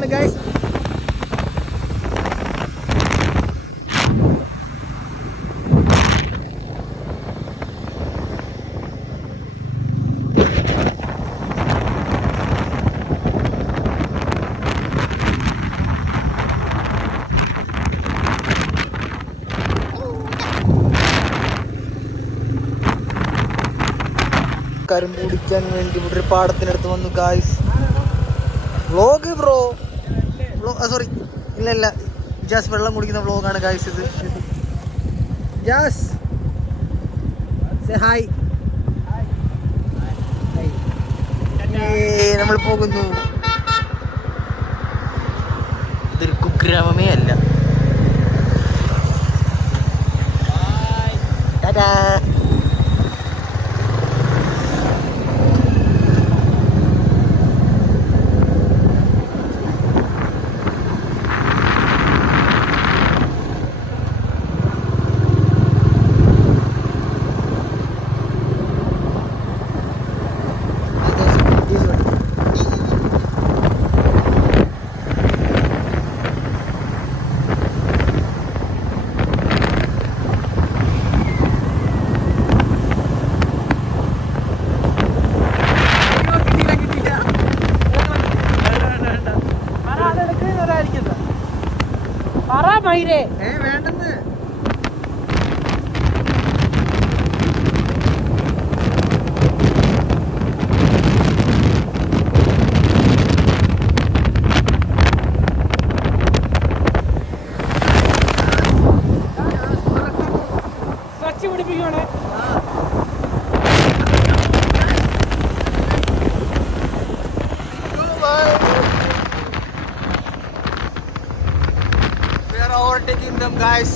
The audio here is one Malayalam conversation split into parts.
പോവാണ് ഗൈസ്. കരിമ്പ് കുടിക്കാൻ വേണ്ടി ഇവിടെ ഒരു പാടത്തിനടുത്ത് വന്നു ഗായ്സ്. വ്ളോഗ് ബ്രോ, സോറി, ഇല്ല ജാസ് വെള്ളം കുടിക്കുന്ന വ്ളോഗാണ് ഗായ്സ് ഇത്. Jazz say hi. നമ്മൾ പോകുന്നു. ഇതൊരു കുഗ്രാമമേ അല്ല. ടാറ്റാ. വേണ്ടെന്ന് സ്വച്ഛ പിടിപ്പിക്കുകയാണ്. Overtaking them guys.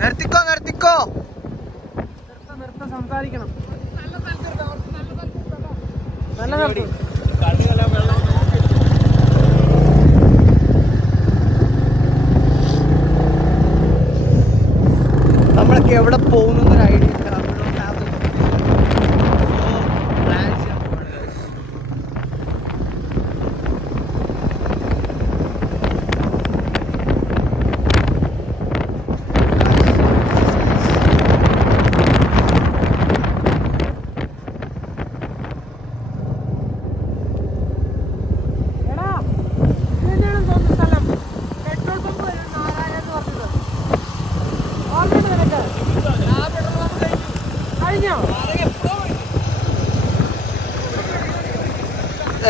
നിർത്തിക്കോ നിർത്തിക്കോ. സംസാരിക്കണം. നമ്മളൊക്കെ എവിടെ പോകുന്നൊരു ഐഡിയ ഇല്ല.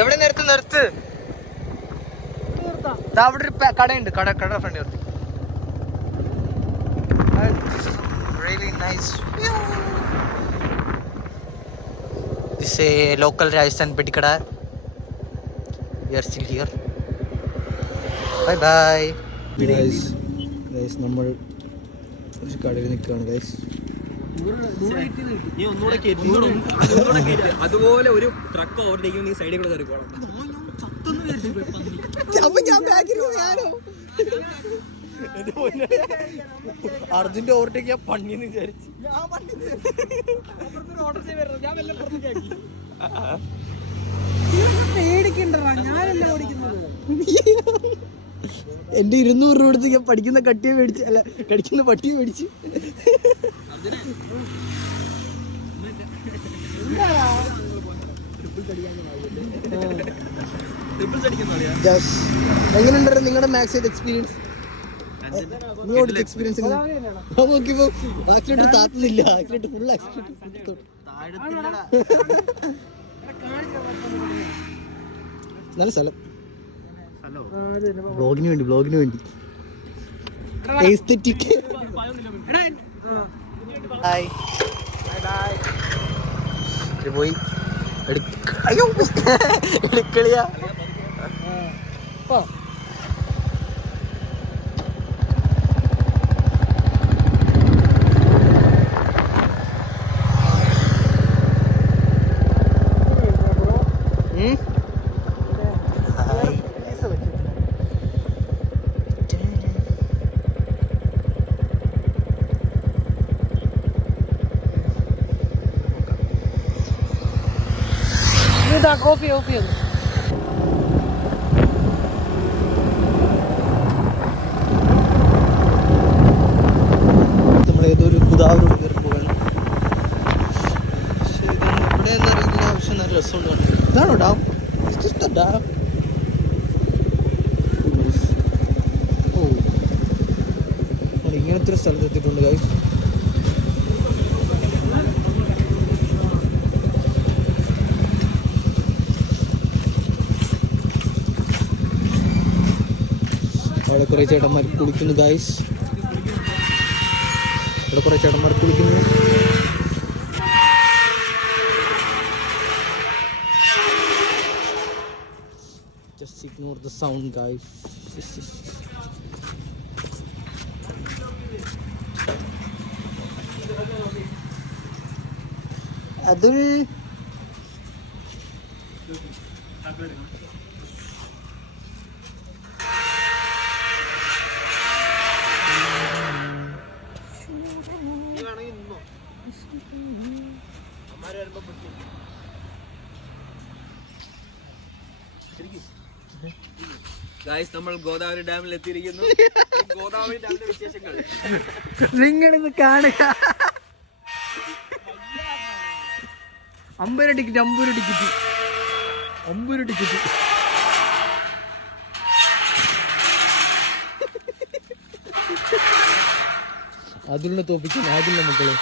എവിടെ നിർത്ത് നിർത്ത്. അവിടെ ഒരു കടയുണ്ട്. കട ഫ്രണ്ട് നിർത്തി. Really nice view. This is a local Rajasthan പെട്ടിക്കട. We are still here. Bye bye. Guys, നമ്മൾ ഒരു കടയിൽ നിൽക്കുകയാണ് ഗൈസ്. അതുപോലെ ഒരു ട്രക്ക് ഓവർടേക്കും നീ സൈഡിൽ കൂടെ കയറി പോകണം. അർജുന്റെ ഓവർടേക്ക് ഞാൻ പണിന്ന് വിചാരിച്ചു. എന്റെ 200 രൂപ എടുത്ത് ഞാൻ പഠിക്കുന്ന കട്ടിയെ മേടിച്ച്, അല്ല കടിക്കുന്ന പട്ടിയെ മേടിച്ച്. എങ്ങനെയുണ്ടായിരുന്നു നിങ്ങളുടെ മാക്സ് എക്സ്പീരിയൻസ്? എക്സ്പീരിയൻസ് നോക്കിയപ്പോ ആക്സിഡന്റ് താത്തുന്നില്ല. Accident full accident. നല്ല സ്ഥലം. വ്ലോഗിന് വേണ്ടി എസ്തെറ്റിക്. പോയി അയ്യോ എടുക്കളിയാ. കോഫി ഓഫ് ചെയ്തു. നമ്മളേതൊരു പുതാവരോട് കയറി പോകണം. ഇവിടെ എന്നറിയില്ല, പക്ഷെ നല്ല രസമുണ്ട്. ഇതാണോ ഡാം? ഡാം ഇങ്ങനത്തെ ഒരു സ്ഥലത്തെത്തിയിട്ടുണ്ട് ഗൈസ്. അവിടെ കുറേ ചേട്ടന്മാർ കുളിക്കുന്നു ഗൈസ്. അവിടെ കുറേ ചേട്ടന്മാർ കുളിക്കുന്നു. Just ignore the sound guys. Athul guys നമ്മൾ ഗോദാവരി ഡാമിൽ എത്തിയിരിക്കുന്നു. ഗോദാവരി ഡാമിന്റെ വിശേഷങ്ങൾ നിങ്ങളിന്ന് കാണുക. 50 ടിക്കറ്റ് 50 ടിക്കറ്റ് 50 ടിക്കറ്റ്. അതിലുള്ള തോപ്പിക്കാൻ അതിലുള്ള മക്കളെ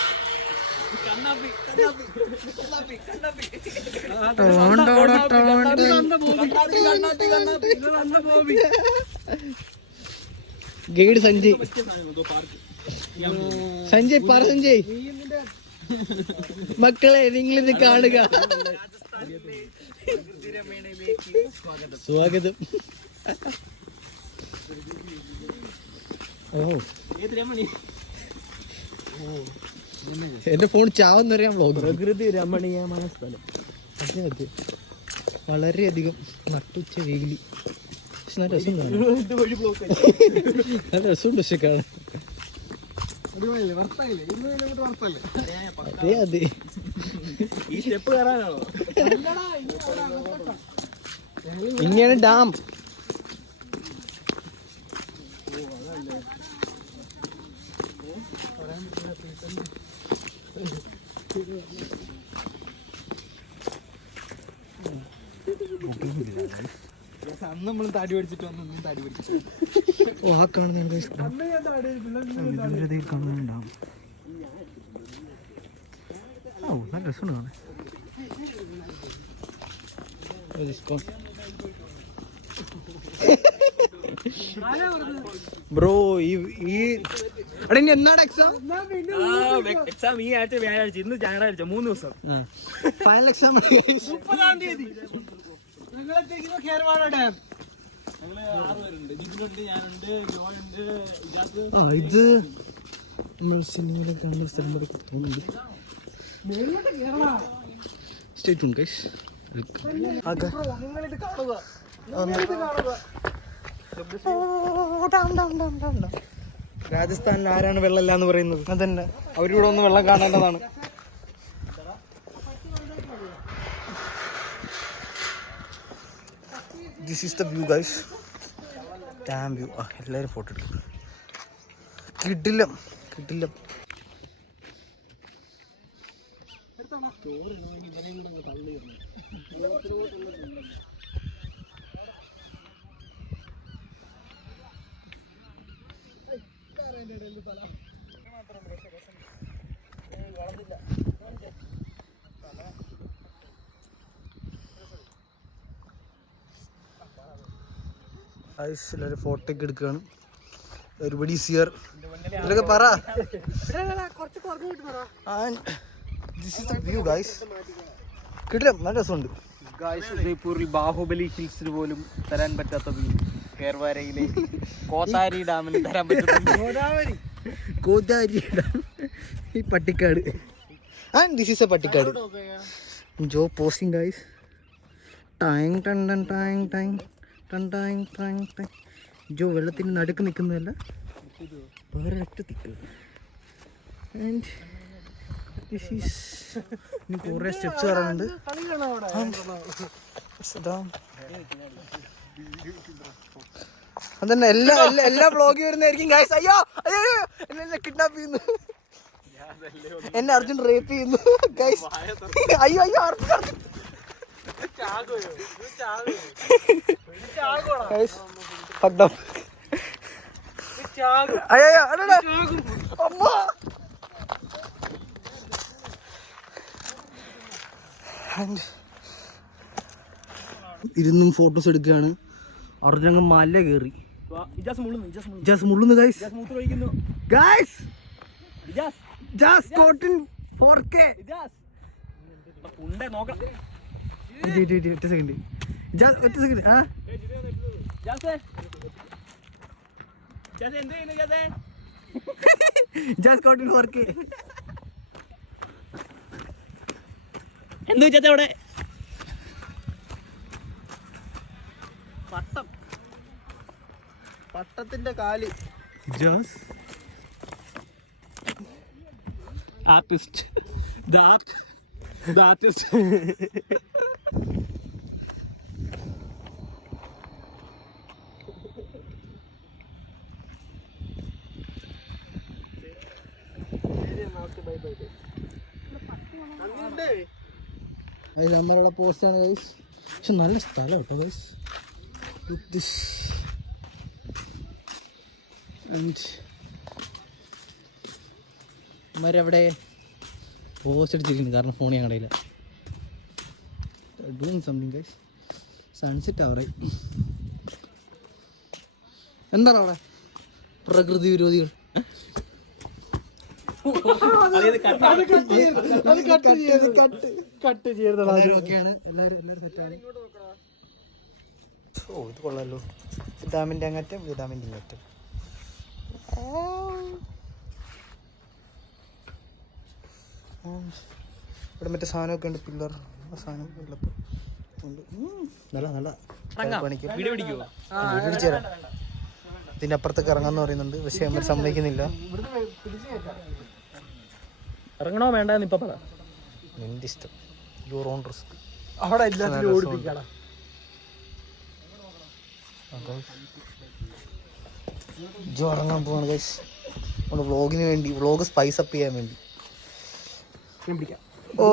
ഗൈഡ് സഞ്ജയ്. സഞ്ജയ് പറ സഞ്ജയ്. മക്കളെ നിങ്ങളിത് കാണുക. സ്വാഗതം. ഓ എന്റെ ഫോൺ ചാവെന്നറിയാം. വ്ളോഗ് പ്രകൃതി രമണീയമായ സ്ഥലം. അതെ അതെ, വളരെയധികം നട്ടുച്ച വെയിലി. പക്ഷെ നല്ല രസം കാണാൻ. നല്ല രസമുണ്ട് പക്ഷെ കാണാൻ. അതെ അതെ. ഈ സ്റ്റെപ്പ് കയറാനാണോ? ഇങ്ങനെ ഡാം. അന്ന് നമ്മൾ താടി പഠിച്ചിട്ട് വന്നു. താടി പഠിച്ചിട്ട് ഓ ആ കാണുന്നുണ്ട് കാണുന്നുണ്ടാവും. ഓ നല്ല രസമുണ്ട് കാണാൻ. ബ്രോ ഈ എടാ ഇനി എന്നാണ് എക്സാം? എക്സാം ഈ ആഴ്ച വ്യാഴാഴ്ച, ഇന്ന് ഞായറാഴ്ച, 3 ദിവസം. ഫൈനൽ എക്സാം 30-ാം തീയതി. ഇത് നമ്മൾ സിനിമയിലെ കാണുന്ന സ്ഥലം വരെ തോന്നുന്നുണ്ട്. Stay tuned, guys. രാജസ്ഥാനിൽ ആരാണ് വെള്ളമില്ല എന്ന് പറയുന്നത്? അതന്നെ, അവരിവിടെ ഒന്ന് വെള്ളം കാണേണ്ടതാണ്. This is the view, guys. Damn view. എല്ലാവരും ഫോട്ടോ എടുക്കും. കിടിലം കിടിലം. എല്ലാവരും ഫോട്ടോ ഒക്കെ എടുക്കുകയാണ്. ഒരുപടി സിയർ ഇതൊക്കെ പറ. This is the view guys. കിടിലം, നല്ല രസമുണ്ട്. ഗായ്സ്, ഉദയ്പൂരിൽ ബാഹുബലി ഹിൽസിന് പോലും തരാൻ പറ്റാത്ത വ്യൂ കേർവാരയിലെ കോത്താരി ഡാമിന് തരാൻ പറ്റുന്ന ഗോദാവരി ഡാം ഈ Pattikkad. And this is a Pattikkad. ജോ പോസ്റ്റിംഗ് ഗൈസ്. ടാങ് ടൺ ടൺ ടാങ് ടാങ് ടൺ ടാങ് ടാങ് ടാങ്. ജോ വെള്ളത്തിന് നടുക്ക് നിൽക്കുന്നതല്ല, വേറെ ഒറ്റ തിക്ക്. ആൻഡ് ദിസ് ഈസ് ഇനി കുറേ സ്റ്റെപ്സ് കയറാനുണ്ട്. അതന്നെ എല്ലാ വ്ളോഗിൽ വരുന്നതായിരിക്കും ഗൈസ്. അയ്യോ അയ്യോ എന്നെ കിഡ്നാപ്പ് ചെയ്യുന്നു, എന്നെ അർജുൻ റേപ്പ് ചെയ്യുന്നു ഗൈസ്. അയ്യോ അയ്യോ അർജുൻ ഇരുന്നും ഫോട്ടോസ് എടുക്കുകയാണ്. അർജുനങ്ങ് മല കയറി ജാസ് മുള്ളുന്നു ഗൈസ്. ഗൈസ് ജാസ് കോട്ടിൻ 4K. ഒറ്റ സെക്കൻഡ് ഒറ്റ സെക്കൻഡ്. ജാസ് കോട്ടിൻ 4K. എന്ത് വെച്ചാ അവിടെ പട്ടത്തിന്റെ കാല്. Jazz artist, the artist. നമ്മളുടെ പോസ്റ്റാണ് ഗൈസ്. പക്ഷെ നല്ല സ്ഥലം കേട്ടോ ഗൈസ്. അവരവിടെ പോസ്റ്റ് അടിച്ചിരിക്കുന്നു കാരണം ഫോൺ ഞാൻ കടയില്ല. Doing something guys. സൺസെറ്റ് ആവറായി. എന്താണ് അവിടെ പ്രകൃതി വിരോധികൾ? എല്ലാവരും സെറ്റാണ്. ഓ ഇത് കൊള്ളാലോ. ഡാമിൻ്റെ അങ്ങറ്റം ഇത് ഡാമിൻ്റെ ഇങ്ങറ്റം. ഇവിടെ മറ്റേ സാധനമൊക്കെ ഉണ്ട്. പില്ലർ സാധനം ഉണ്ട്. നല്ല നല്ല പണിക്ക് പിടിച്ചു തരാം. ഇതിൻ്റെ അപ്പുറത്തേക്ക് ഇറങ്ങാന്ന് പറയുന്നുണ്ട്. പക്ഷെ അവർ സമ്മതിക്കുന്നില്ല. ഇറങ്ങണോ വേണ്ടെന്ന് ഇപ്പൊ പറ. നിന്റെ ഇഷ്ടം. Your own risk. അവിടെ എല്ലാത്തിനും ഓടിപ്പിക്കണം. ജോ ഇറങ്ങാൻ പോവാണ് ഗൈസ്. നമ്മുടെ വ്ളോഗിന് വേണ്ടി, വ്ളോഗ് സ്പൈസ് അപ്പ് ചെയ്യാൻ വേണ്ടി. ഓ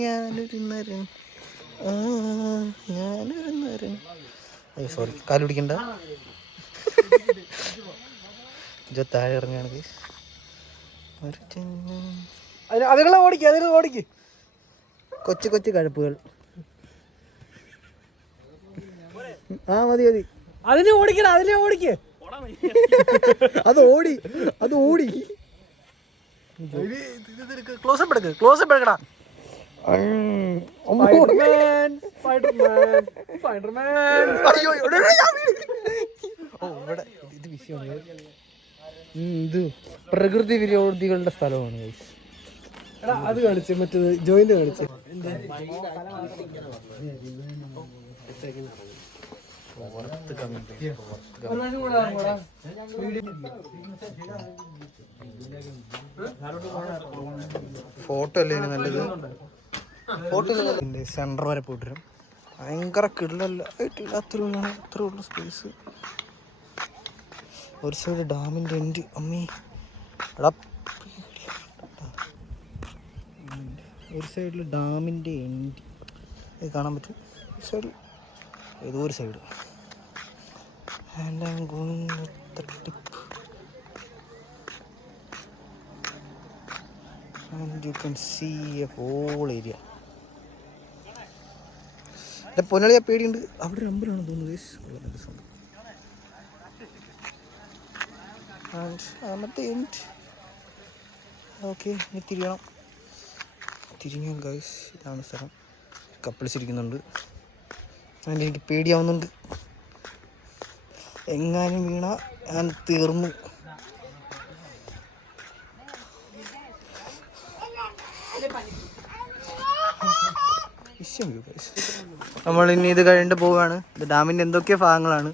ഞാനൊരു നരൻ, ഞാനൊരു നരൻ. അയ്യോ സോറി, കാല് പിടിക്കണ്ട. ജോ താഴെ ഇറങ്ങുകയാണ് ഗൈസ്. ഓടിക്ക് കൊച്ചു കൊച്ചു കഴുപ്പുകൾ. ആ മതി മതി. അതിനെ ഓടിക്കണം, അതിനെ ഓടിക്ക്. അത് ഓടി, അത് ഓടി. ക്ലോസപ്പ് എടുക്ക്, ക്ലോസപ്പ് എടുക്കടാ. ഇത് വിഷയമാണ്. ഇത് പ്രകൃതി വിരോധികളുടെ സ്ഥലമാണ്. അത് കാണിച്ച് മറ്റേത് ജോയിന്റ് കാണിച്ച്. ഫോട്ടോ അല്ലേ നല്ലത്. ഫോട്ടോ സെന്റർ വരെ പോയിട്ട് വരും. ഭയങ്കര കിടലല്ല അത്ര ഉള്ള സ്പേസ്. ഒരു സൈഡ് ഡാമിൻ്റെ എൻഡ്. അമ്മേ എടാ, ഒരു സൈഡിൽ ഡാമിൻ്റെ എൻഡ് ഇത് കാണാൻ പറ്റും. ഒരു സൈഡിൽ ഏതോ ഒരു side. And I am going with the tip and you can see a whole area. എൻ്റെ പൊന്നളിയാ പേടിയുണ്ട്. അവിടെ ഒരു അമ്പലമാണ് തോന്നുന്നു ഗൈസ്. ഓക്കെ ഇനി തിരിയണം. തിരിഞ്ഞു ഗൈസ്. ഇതാണ് സ്ഥലം. കപ്പിൾസ് ഇരിക്കുന്നുണ്ട്. അതിൻ്റെ എനിക്ക് പേടിയാവുന്നുണ്ട്. എങ്ങാനും വീണ ഞാൻ തീർന്നു. നമ്മൾ ഇനി ഇത് കഴിഞ്ഞിട്ട് പോവുകയാണ്. ഇത് ഡാമിൻ്റെ എന്തൊക്കെയോ ഭാഗങ്ങളാണ്.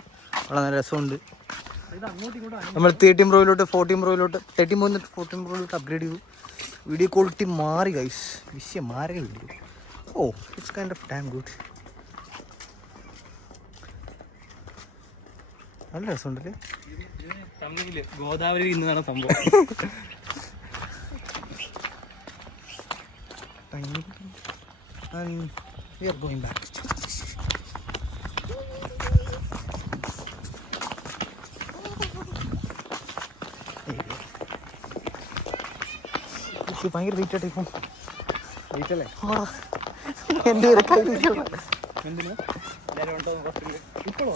വളരെ നല്ല രസമുണ്ട്. നമ്മൾ 13 പ്രോയിലോട്ട് 14 പ്രോയിലോട്ട് 13 Pro 14 പ്രോയിലോട്ട് അപ്ഗ്രേഡ് ചെയ്തു. വീഡിയോ ക്വാളിറ്റി മാറി ഗൈസ്. വിഷയം മാറിയ video. Oh it's kind of damn good. നല്ല രസമുണ്ടല്ലേ. ഗോദാവരി ഇന്നതാണ് സംഭവം. And we are going back. ഭയങ്കര വെയിറ്റ് ആയിട്ട് ഇപ്പം വെയിറ്റ് അല്ലേ. എൻ്റെ ഇപ്പോഴോ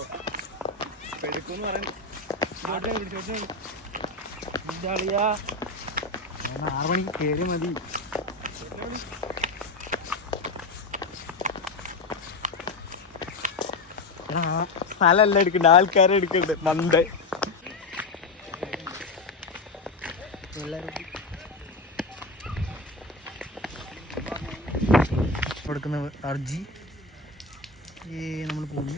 എടുക്കുമെന്ന് പറയാൻ 6 മണിക്ക് കയറി മതി. സ്ഥലമല്ല എടുക്കണ്ട, ആൾക്കാരെ എടുക്കണ്ട്. മന്ത് കൊടുക്കുന്ന അർജി നമ്മൾ പോകുന്നു.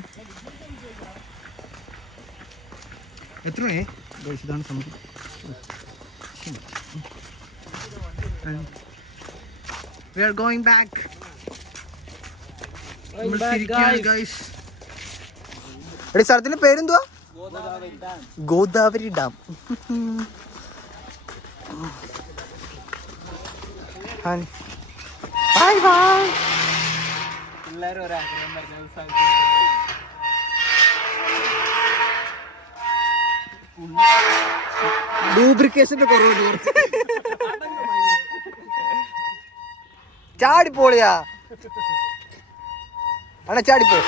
എത്ര ഇതാണ് സംഭവം. We are going back. Guys. എടി സ്ഥലത്തിന്റെ പേരെന്തുവാ? ഗോദാവരി ഡാം. Bye bye. പിള്ളേരും ഒരാഗ്രഹം പറഞ്ഞത് ലൂബ്രിക്കേഷന്റെ കുറവുണ്ട്. ചാടിപ്പോളിയാ അണ ചാടിപ്പോ.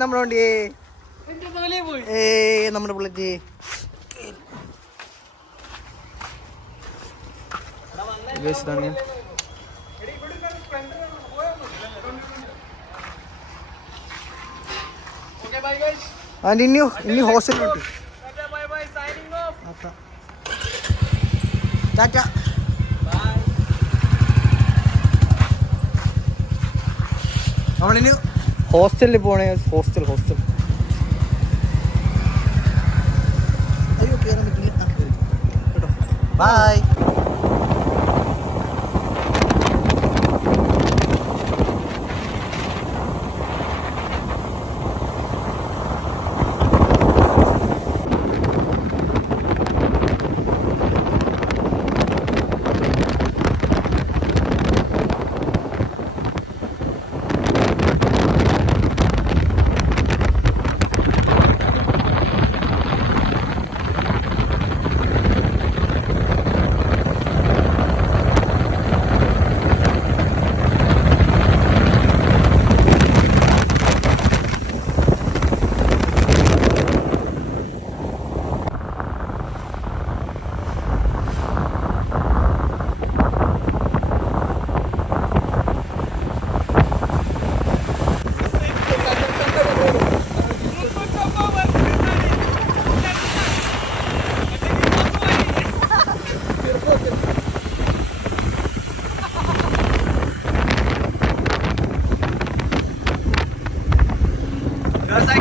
നമ്മുടെ വണ്ടി നമ്മുടെ ബുള്ളറ്റ് ഇനി ഹോസ്റ്റലിലോട്ട്. ടാറ്റ. നമ്മളിനി ഹോസ്റ്റലിൽ പോണേ. ഹോസ്റ്റൽ അയ്യോ കയറാൻ പറ്റില്ല കേട്ടോ. ബൈ.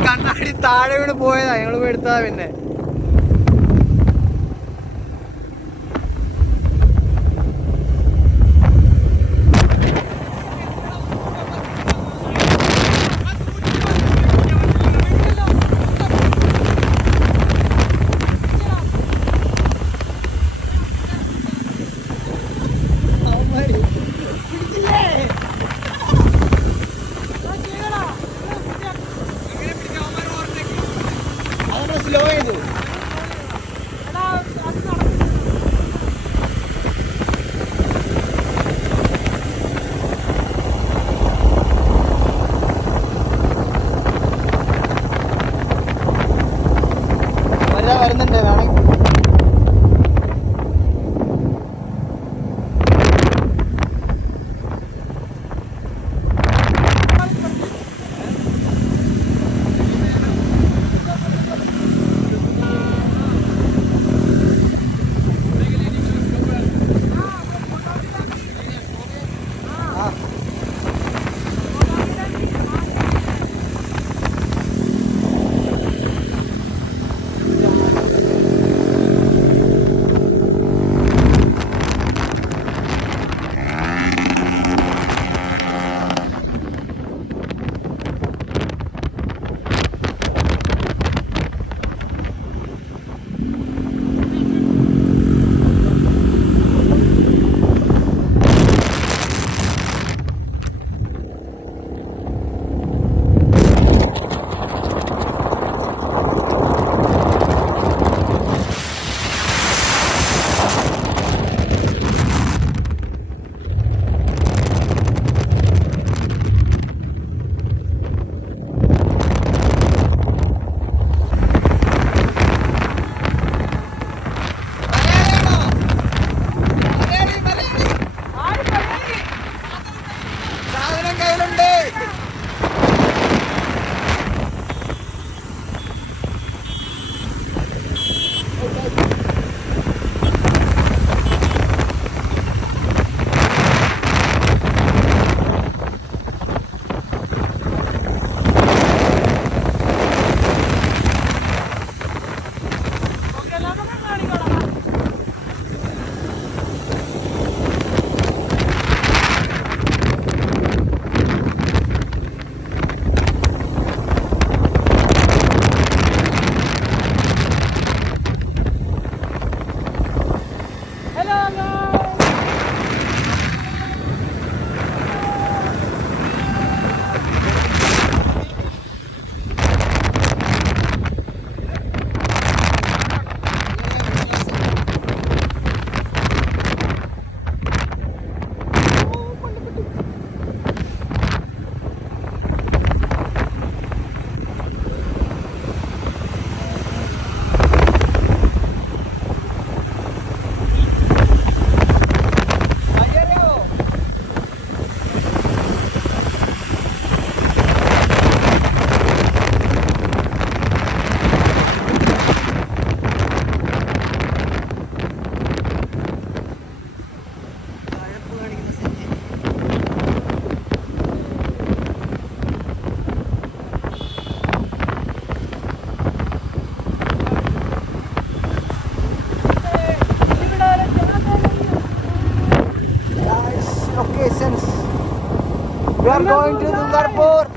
കണ്ണാടി താഴെ വീണ് പോയതാ. ഞങ്ങൾ പോയി എടുത്തതാ. പിന്നെ സ്ലോ ചെയ്തു. locations. We are going to Dungarpur.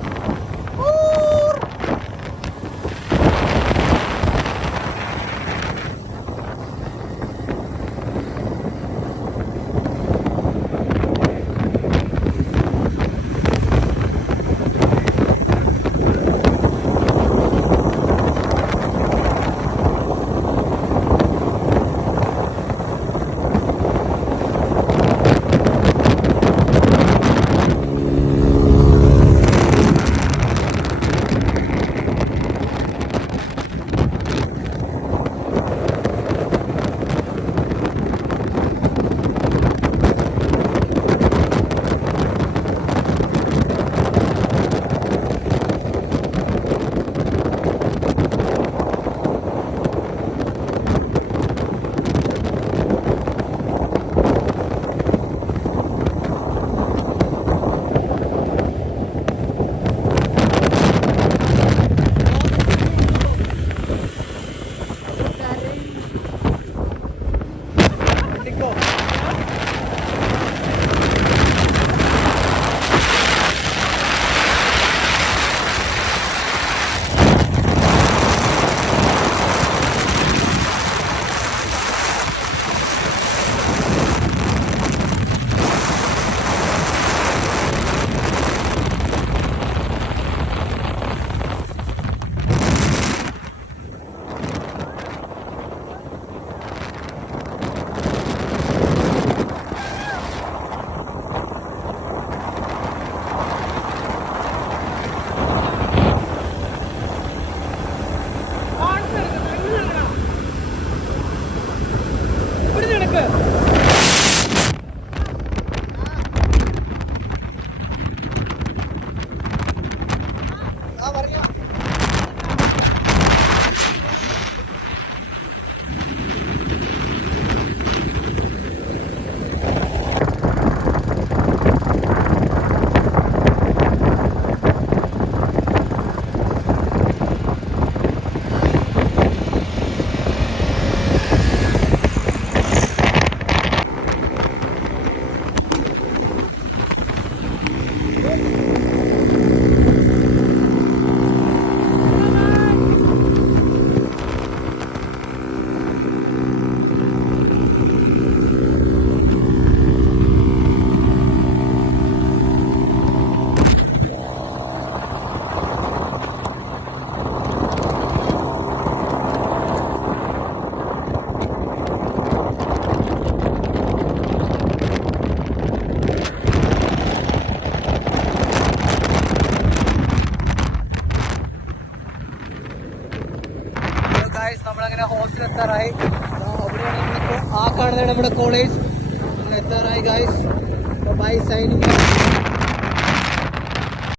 നമ്മളങ്ങനെ ഹോസ്റ്റലിൽ എത്താറായി. അവിടെയാണ് ആ കാണുന്നതാണ് നമ്മുടെ കോളേജ്. നമ്മൾ എത്താറായി ഗായ്സ്. Bye signing.